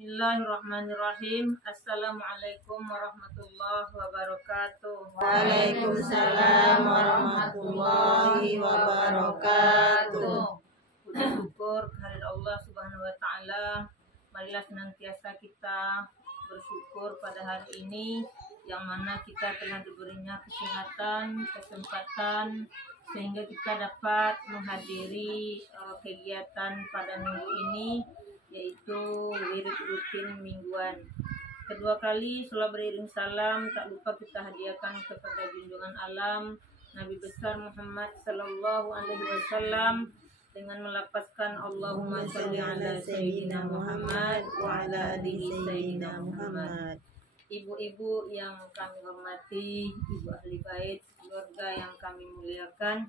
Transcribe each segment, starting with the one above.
Bismillahirrahmanirrahim. Assalamualaikum warahmatullahi wabarakatuh. Waalaikumsalam warahmatullahi wabarakatuh. Puji syukur kehadirat Allah Subhanahu wa taala. Marilah senantiasa kita bersyukur pada hari ini yang mana kita telah diberinya kesehatan, kesempatan sehingga kita dapat menghadiri kegiatan pada minggu ini, yaitu wirid rutin mingguan. Kedua kali sholat beriring salam tak lupa kita hadiahkan kepada junjungan alam Nabi besar Muhammad sallallahu alaihi wasallam dengan melapaskan Allahumma sholli ala sayyidina Muhammad wa ala alihi sayyidina Muhammad. Ibu-ibu yang kami hormati, ibu ahli bait, keluarga yang kami muliakan,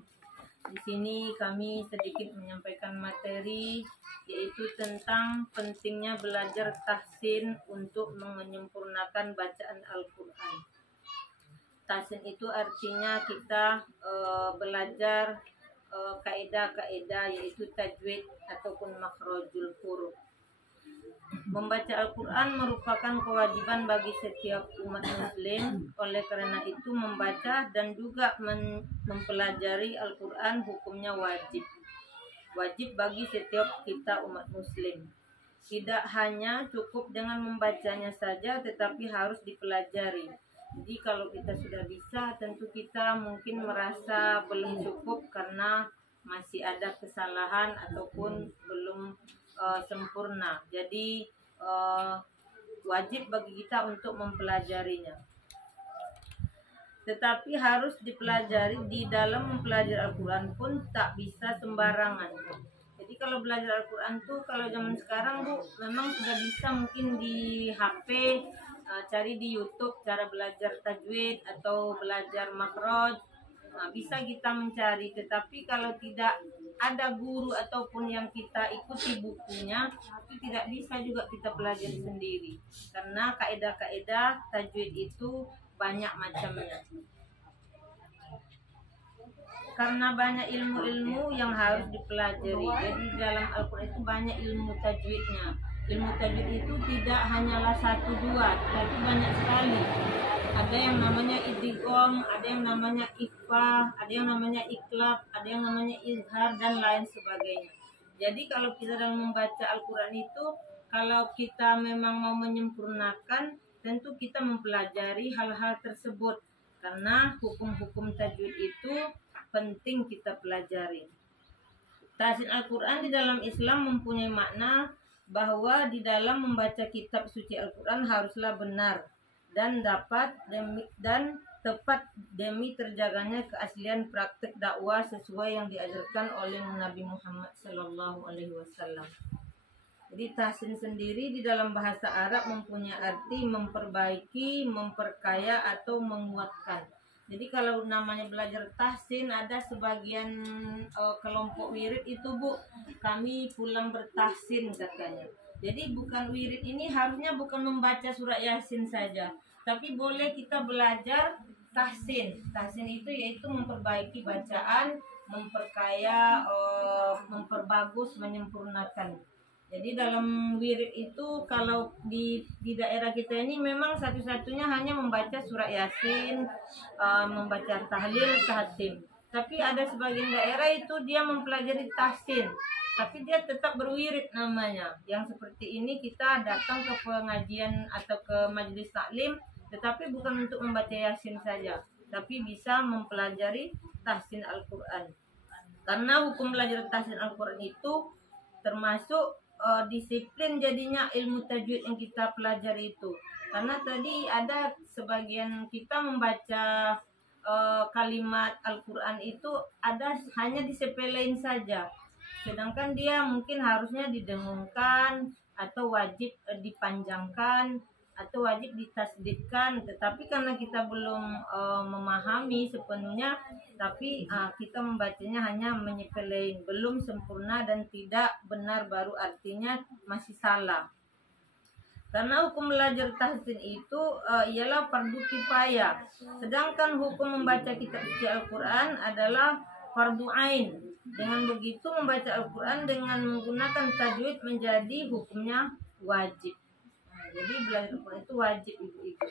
di sini kami sedikit menyampaikan materi, yaitu tentang pentingnya belajar tahsin untuk menyempurnakan bacaan Al-Quran. Tahsin itu artinya kita belajar kaidah-kaidah, yaitu tajwid ataupun makhrajul huruf. Membaca Al-Quran merupakan kewajiban bagi setiap umat muslim. Oleh karena itu membaca dan juga mempelajari Al-Quran hukumnya wajib. Wajib bagi setiap kita umat muslim. Tidak hanya cukup dengan membacanya saja, tetapi harus dipelajari. Jadi kalau kita sudah bisa, tentu kita mungkin merasa belum cukup karena masih ada kesalahan ataupun belum sempurna. Jadi wajib bagi kita untuk mempelajarinya. Tetapi harus dipelajari. Di dalam mempelajari Al-Quran pun tak bisa sembarangan. Jadi kalau belajar Al-Quran tuh kalau zaman sekarang Bu, memang sudah bisa mungkin di HP, cari di YouTube cara belajar tajwid atau belajar makhraj. Bisa kita mencari, tetapi kalau tidak ada guru ataupun yang kita ikuti bukunya, itu tidak bisa juga kita pelajari sendiri. Karena kaidah-kaidah tajwid itu banyak macamnya. Karena banyak ilmu-ilmu yang harus dipelajari. Jadi dalam Al-Quran itu banyak ilmu tajwidnya. Ilmu tajwid itu tidak hanyalah 1-2, tapi banyak sekali. Ada yang namanya idgham, ada yang namanya ikhfa, ada yang namanya iklab, ada yang namanya izhar, dan lain sebagainya. Jadi kalau kita dalam membaca Al-Quran itu, kalau kita memang mau menyempurnakan, tentu kita mempelajari hal-hal tersebut. Karena hukum-hukum tajwid itu penting kita pelajari. Tahsin Al-Quran di dalam Islam mempunyai makna bahwa di dalam membaca kitab suci Al-Quran haruslah benar dan tepat demi terjaganya keaslian praktik dakwah sesuai yang diajarkan oleh Nabi Muhammad SAW. Jadi tahsin sendiri di dalam bahasa Arab mempunyai arti memperbaiki, memperkaya atau menguatkan. Jadi kalau namanya belajar tahsin, ada sebagian kelompok wirid itu Bu, kami pulang bertahsin katanya. Jadi bukan wirid ini harusnya bukan membaca surat Yasin saja, tapi boleh kita belajar tahsin. Tahsin itu yaitu memperbaiki bacaan, memperkaya, memperbagus, menyempurnakan. Jadi dalam wirid itu kalau di daerah kita ini memang satu-satunya hanya membaca surat Yasin, membaca tahlil, tahsin. Tapi ada sebagian daerah itu dia mempelajari tahsin, tapi dia tetap berwirid namanya. Yang seperti ini kita datang ke pengajian atau ke majelis taklim, tetapi bukan untuk membaca Yasin saja, tapi bisa mempelajari tahsin Al-Quran. Karena hukum belajar tahsin Al-Quran itu termasuk disiplin jadinya ilmu tajwid yang kita pelajari itu. Karena tadi ada sebagian kita membaca kalimat Al-Quran itu ada hanya disepelein saja. Sedangkan dia mungkin harusnya didengungkan atau wajib dipanjangkan atau wajib ditasdidkan, tetapi karena kita belum memahami sepenuhnya, tapi kita membacanya hanya menyepelein, belum sempurna dan tidak benar, baru artinya masih salah. Karena hukum belajar tahsin itu ialah fardu kifayah, sedangkan hukum membaca kitab suci Al-Quran adalah fardu ain. Dengan begitu membaca Al-Quran dengan menggunakan tajwid menjadi hukumnya wajib. Jadi belajar Al-Quran itu wajib ibu-ibu.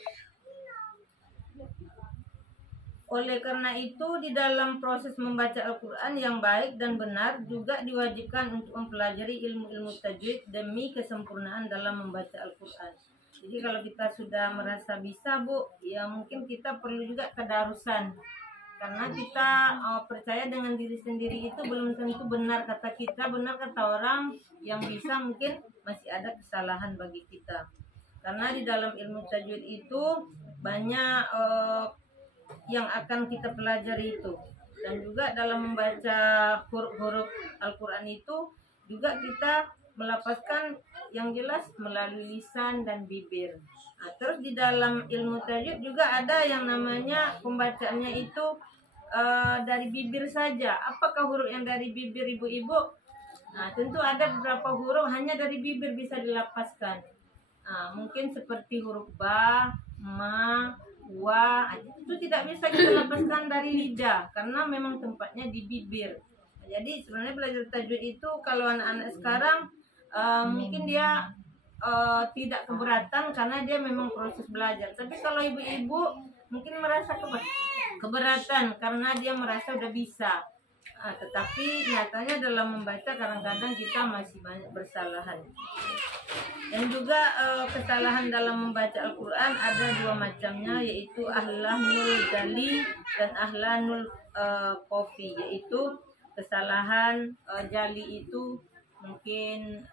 Oleh karena itu, di dalam proses membaca Al-Quran yang baik dan benar juga diwajibkan untuk mempelajari ilmu-ilmu tajwid demi kesempurnaan dalam membaca Al-Quran. Jadi kalau kita sudah merasa bisa, Bu, ya mungkin kita perlu juga kedarusan. Karena kita percaya dengan diri sendiri itu belum tentu benar kata kita, benar kata orang yang bisa, mungkin masih ada kesalahan bagi kita. Karena di dalam ilmu tajwid itu banyak yang akan kita pelajari itu, dan juga dalam membaca huruf-huruf Al-Quran itu juga kita melafazkan yang jelas melalui lisan dan bibir. Nah, terus di dalam ilmu tajwid juga ada yang namanya pembacaannya itu dari bibir saja. Apakah huruf yang dari bibir, ibu-ibu? Nah, tentu ada beberapa huruf hanya dari bibir bisa dilafazkan. Nah, mungkin seperti huruf ba, ma, wa, itu tidak bisa kita lepaskan dari lidah karena memang tempatnya di bibir. Jadi sebenarnya belajar tajwid itu kalau anak-anak sekarang mungkin dia tidak keberatan karena dia memang proses belajar. Tapi kalau ibu-ibu mungkin merasa keberatan karena dia merasa udah bisa. Tetapi nyatanya dalam membaca kadang-kadang kita masih banyak bersalahan. Dan juga kesalahan dalam membaca Al-Quran ada dua macamnya, yaitu ahlanul jali dan ahlanul kofi. Yaitu kesalahan jali itu mungkin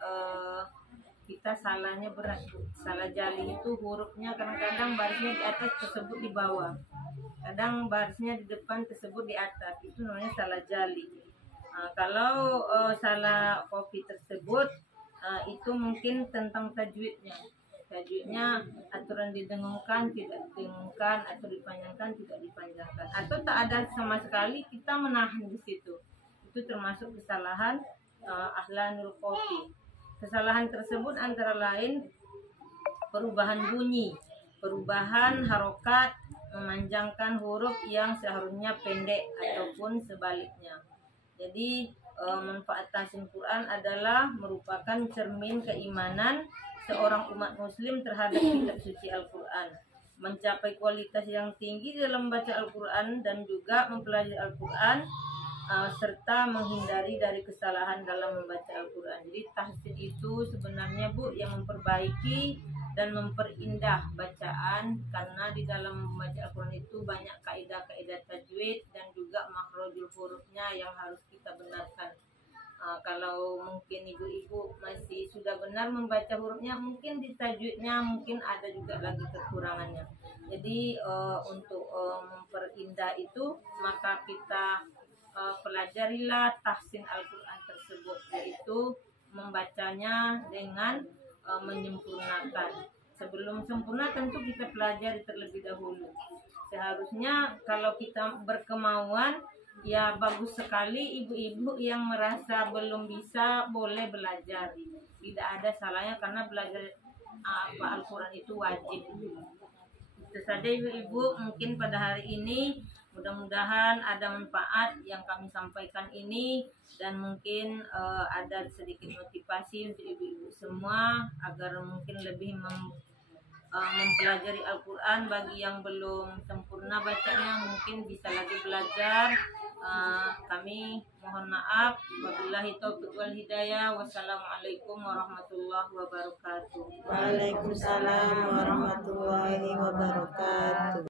kita salahnya berat. Salah jali itu hurufnya kadang-kadang barisnya di atas tersebut di bawah, kadang barisnya di depan tersebut di atas, itu namanya salah jali. Kalau salah kopi tersebut itu mungkin tentang tajwidnya. Tajwidnya aturan didengungkan, tidak didengungkan, atau dipanjangkan, tidak dipanjangkan, atau tak ada sama sekali kita menahan di situ. Itu termasuk kesalahan ahlanul kopi. Kesalahan tersebut antara lain perubahan bunyi, perubahan harokat, memanjangkan huruf yang seharusnya pendek ataupun sebaliknya. Jadi manfaat tahsin Quran adalah merupakan cermin keimanan seorang umat muslim terhadap kitab suci Al-Quran, mencapai kualitas yang tinggi dalam membaca Al-Quran dan juga mempelajari Al-Quran, serta menghindari dari kesalahan dalam membaca Al-Quran. Jadi tahsin itu sebenarnya, Bu, yang memperbaiki dan memperindah bacaan, karena di dalam membaca Al-Quran itu banyak kaidah-kaidah tajwid dan juga makhrajul hurufnya yang harus kita benarkan. Kalau mungkin ibu-ibu masih sudah benar membaca hurufnya, mungkin di tajwidnya mungkin ada juga lagi kekurangannya. Jadi untuk memperindah itu, maka kita pelajarilah tahsin Al-Quran tersebut, yaitu membacanya dengan menyempurnakan. Sebelum sempurna tentu kita pelajari terlebih dahulu. Seharusnya kalau kita berkemauan, ya bagus sekali ibu-ibu yang merasa belum bisa boleh belajar. Tidak ada salahnya karena belajar Al-Quran itu wajib. Itu saja ibu-ibu mungkin pada hari ini. Mudah-mudahan ada manfaat yang kami sampaikan ini, dan mungkin ada sedikit motivasi untuk ibu-ibu semua agar mungkin lebih mempelajari Al-Quran. Bagi yang belum sempurna bacanya mungkin bisa lagi belajar. Kami mohon maaf. Wabillahi taufiq wal hidayah. Wassalamualaikum warahmatullahi wabarakatuh. Waalaikumsalam warahmatullahi wabarakatuh.